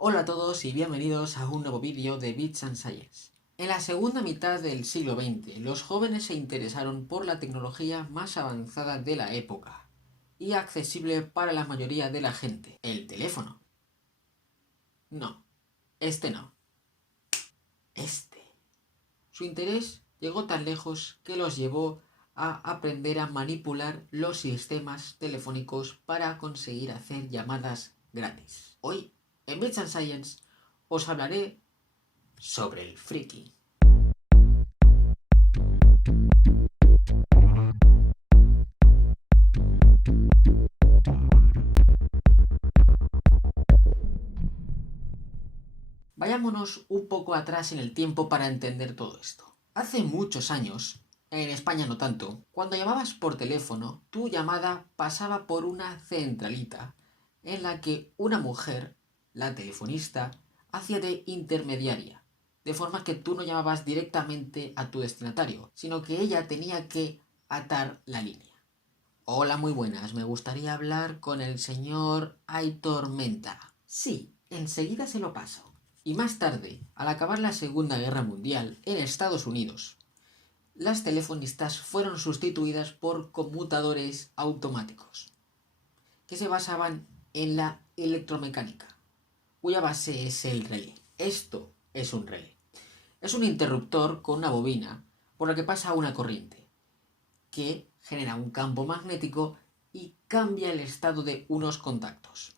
Hola a todos y bienvenidos a un nuevo vídeo de Bits and Science. En la segunda mitad del siglo XX, los jóvenes se interesaron por la tecnología más avanzada de la época y accesible para la mayoría de la gente, el teléfono. No, este no, este. Su interés llegó tan lejos que los llevó a aprender a manipular los sistemas telefónicos para conseguir hacer llamadas gratis. Hoy, en Bits and Science, os hablaré sobre el friki. Vayámonos un poco atrás en el tiempo para entender todo esto. Hace muchos años, en España no tanto, cuando llamabas por teléfono, tu llamada pasaba por una centralita en la que una mujer, la telefonista, hacía de intermediaria, de forma que tú no llamabas directamente a tu destinatario, sino que ella tenía que atar la línea. Hola, muy buenas, me gustaría hablar con el señor Aitor Menta. Sí, enseguida se lo paso. Y más tarde, al acabar la Segunda Guerra Mundial en Estados Unidos, las telefonistas fueron sustituidas por conmutadores automáticos, que se basaban en la electromecánica, cuya base es el relé. Esto es un relé. Es un interruptor con una bobina por la que pasa una corriente, que genera un campo magnético y cambia el estado de unos contactos.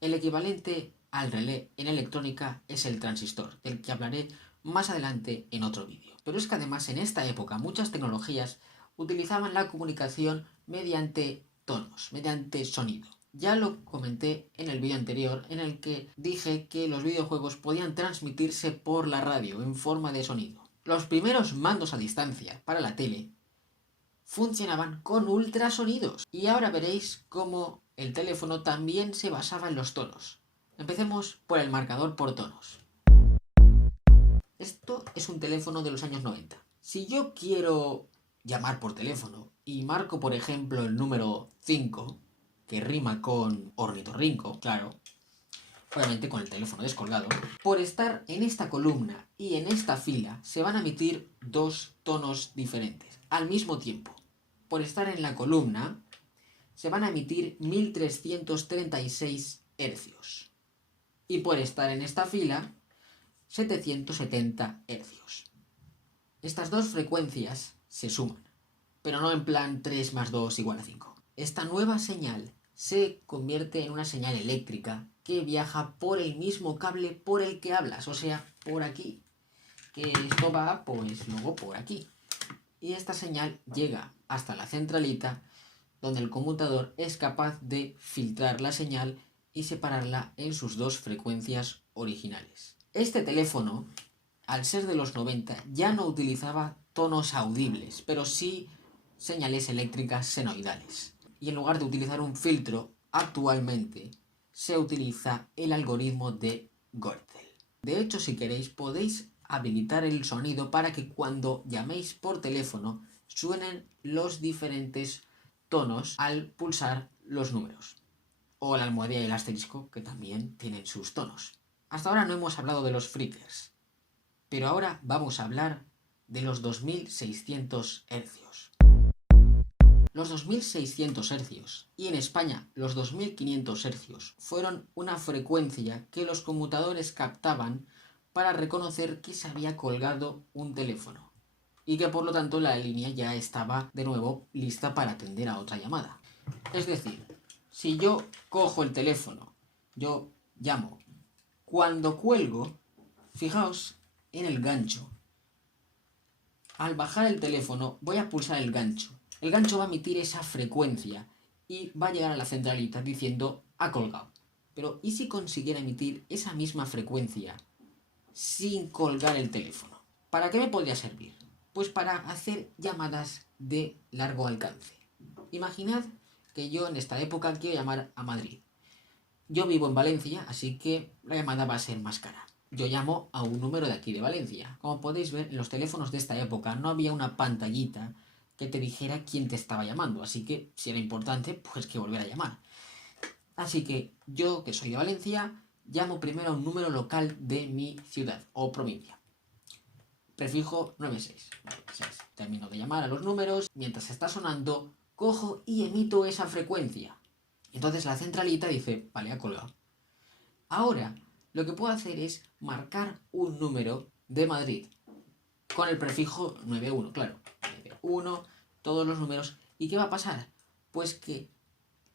El equivalente al relé en electrónica es el transistor, del que hablaré más adelante en otro vídeo. Pero es que además en esta época muchas tecnologías utilizaban la comunicación mediante tonos, mediante sonido. Ya lo comenté en el vídeo anterior en el que dije que los videojuegos podían transmitirse por la radio en forma de sonido. Los primeros mandos a distancia para la tele funcionaban con ultrasonidos. Y ahora veréis cómo el teléfono también se basaba en los tonos. Empecemos por el marcador por tonos. Esto es un teléfono de los años 90. Si yo quiero llamar por teléfono y marco, por ejemplo, el número 5, que rima con ornitorrinco, claro, obviamente con el teléfono descolgado, por estar en esta columna y en esta fila se van a emitir dos tonos diferentes al mismo tiempo. Por estar en la columna se van a emitir 1336 hercios. Y por estar en esta fila, 770 hercios. Estas dos frecuencias se suman, pero no en plan 3 más 2 igual a 5. Esta nueva señal se convierte en una señal eléctrica que viaja por el mismo cable por el que hablas, o sea, por aquí. Que esto va, pues, luego por aquí. Y esta señal llega hasta la centralita, donde el conmutador es capaz de filtrar la señal y separarla en sus dos frecuencias originales. Este teléfono, al ser de los 90, ya no utilizaba tonos audibles, pero sí señales eléctricas senoidales. Y en lugar de utilizar un filtro, actualmente se utiliza el algoritmo de Gödel. De hecho, si queréis, podéis habilitar el sonido para que cuando llaméis por teléfono suenen los diferentes tonos al pulsar los números. O la almohadilla y el asterisco, que también tienen sus tonos. Hasta ahora no hemos hablado de los flickers, pero ahora vamos a hablar de los 2600 hercios. Los 2600 hercios y en España los 2500 hercios fueron una frecuencia que los conmutadores captaban para reconocer que se había colgado un teléfono y que por lo tanto la línea ya estaba de nuevo lista para atender a otra llamada. Es decir, si yo cojo el teléfono, yo llamo, cuando cuelgo, fijaos en el gancho. Al bajar el teléfono voy a pulsar el gancho. El gancho va a emitir esa frecuencia y va a llegar a la centralita diciendo ha colgado. Pero ¿y si consiguiera emitir esa misma frecuencia sin colgar el teléfono? ¿Para qué me podría servir? Pues para hacer llamadas de largo alcance. Imaginad que yo en esta época quiero llamar a Madrid. Yo vivo en Valencia, así que la llamada va a ser más cara. Yo llamo a un número de aquí de Valencia. Como podéis ver, en los teléfonos de esta época no había una pantallita que te dijera quién te estaba llamando, así que si era importante, pues que volver a llamar. Así que yo, que soy de Valencia, llamo primero a un número local de mi ciudad o provincia. Prefijo 96. Termino de llamar a los números, mientras está sonando, cojo y emito esa frecuencia. Entonces la centralita dice, vale, ha colgado. Ahora, lo que puedo hacer es marcar un número de Madrid con el prefijo 91, claro. 91, todos los números. ¿Y qué va a pasar? Pues que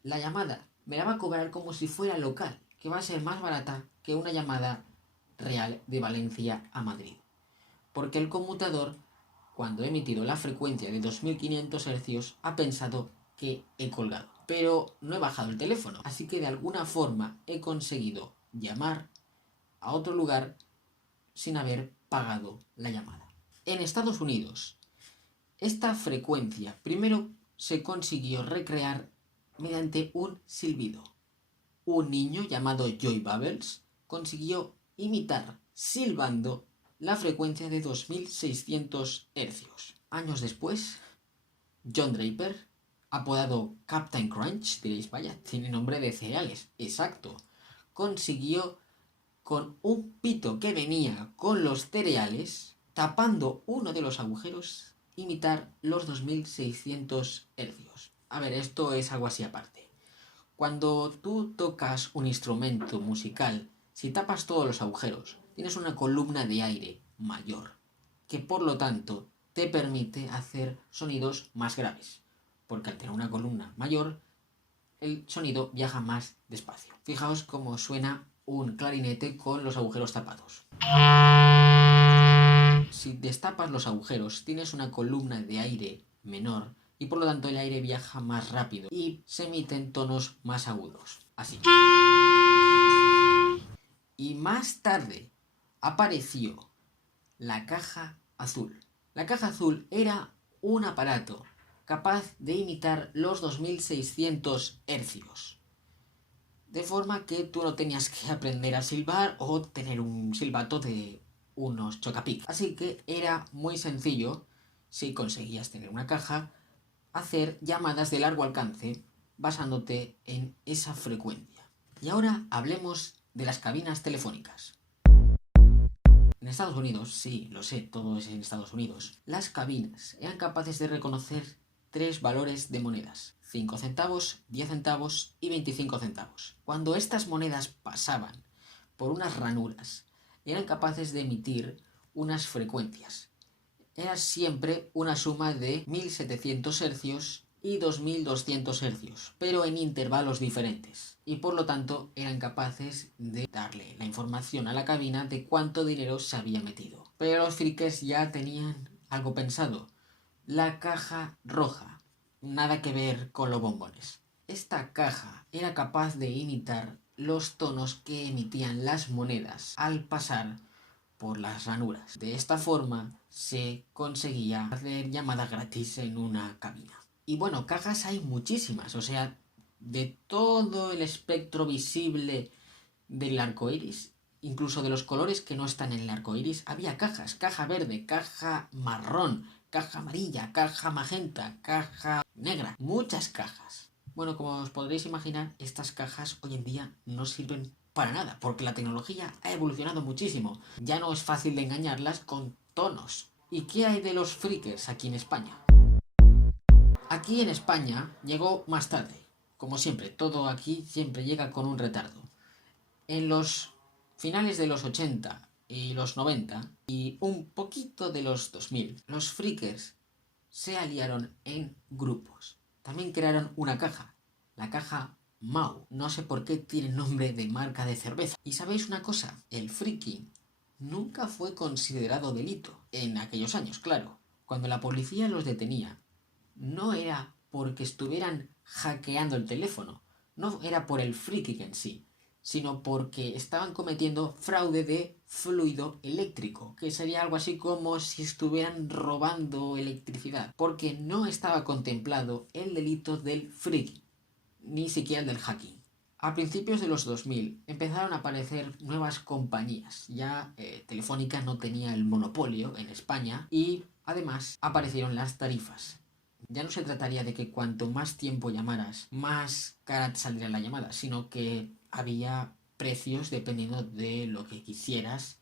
la llamada me la va a cobrar como si fuera local, que va a ser más barata que una llamada real de Valencia a Madrid. Porque el conmutador, cuando he emitido la frecuencia de 2500 Hz, ha pensado que he colgado. Pero no he bajado el teléfono, así que de alguna forma he conseguido llamar a otro lugar sin haber pagado la llamada. En Estados Unidos, esta frecuencia primero se consiguió recrear mediante un silbido. Un niño llamado Joy Bubbles consiguió imitar silbando la frecuencia de 2600 Hz. Años después, John Draper, apodado Captain Crunch, diréis, vaya, tiene nombre de cereales, exacto, consiguió con un pito que venía con los cereales, tapando uno de los agujeros, imitar los 2600 Hz. A ver, esto es algo así aparte. Cuando tú tocas un instrumento musical, si tapas todos los agujeros, tienes una columna de aire mayor, que por lo tanto te permite hacer sonidos más graves, porque al tener una columna mayor, el sonido viaja más despacio. Fijaos cómo suena un clarinete con los agujeros tapados. Si destapas los agujeros, tienes una columna de aire menor y por lo tanto el aire viaja más rápido y se emiten tonos más agudos. Así. Y más tarde apareció la caja azul. La caja azul era un aparato capaz de imitar los 2600 hercios. De forma que tú no tenías que aprender a silbar o tener un silbato de unos chocapic. Así que era muy sencillo, si conseguías tener una caja, hacer llamadas de largo alcance basándote en esa frecuencia. Y ahora hablemos de las cabinas telefónicas. En Estados Unidos, sí, lo sé, todo es en Estados Unidos, las cabinas eran capaces de reconocer 3 valores de monedas: 5 centavos, 10 centavos y 25 centavos. Cuando estas monedas pasaban por unas ranuras, eran capaces de emitir unas frecuencias. Era siempre una suma de 1700 hercios y 2200 hercios, pero en intervalos diferentes. Y por lo tanto eran capaces de darle la información a la cabina de cuánto dinero se había metido. Pero los frikers ya tenían algo pensado. La caja roja. Nada que ver con los bombones. Esta caja era capaz de imitar los tonos que emitían las monedas al pasar por las ranuras. De esta forma se conseguía hacer llamadas gratis en una cabina. Y bueno, cajas hay muchísimas, o sea, de todo el espectro visible del arco iris, incluso de los colores que no están en el arco iris, había cajas: caja verde, caja marrón, caja amarilla, caja magenta, caja negra, muchas cajas. Bueno, como os podréis imaginar, estas cajas hoy en día no sirven para nada, porque la tecnología ha evolucionado muchísimo. Ya no es fácil de engañarlas con tonos. ¿Y qué hay de los freakers aquí en España? Aquí en España llegó más tarde. Como siempre, todo aquí siempre llega con un retardo. En los finales de los 80 y los 90 y un poquito de los 2000, los freakers se aliaron en grupos. También crearon una caja, la caja Mau. No sé por qué tiene nombre de marca de cerveza. Y sabéis una cosa, el freaking nunca fue considerado delito en aquellos años, claro. Cuando la policía los detenía, no era porque estuvieran hackeando el teléfono, no era por el freaking en sí, sino porque estaban cometiendo fraude de fluido eléctrico, que sería algo así como si estuvieran robando electricidad, porque no estaba contemplado el delito del freaking, ni siquiera el del hacking. A principios de los 2000 empezaron a aparecer nuevas compañías. Ya Telefónica no tenía el monopolio en España y además aparecieron las tarifas. Ya no se trataría de que cuanto más tiempo llamaras, más cara te saldría la llamada, sino que había precios dependiendo de lo que quisieras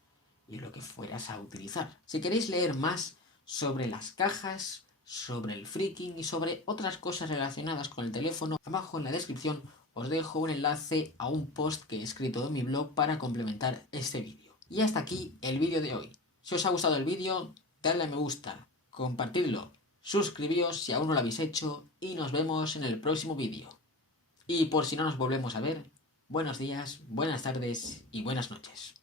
y lo que fueras a utilizar. Si queréis leer más sobre las cajas, sobre el freaking y sobre otras cosas relacionadas con el teléfono, abajo en la descripción os dejo un enlace a un post que he escrito en mi blog para complementar este vídeo. Y hasta aquí el vídeo de hoy. Si os ha gustado el vídeo, dadle a me gusta, compartidlo, suscribíos si aún no lo habéis hecho y nos vemos en el próximo vídeo. Y por si no nos volvemos a ver, buenos días, buenas tardes y buenas noches.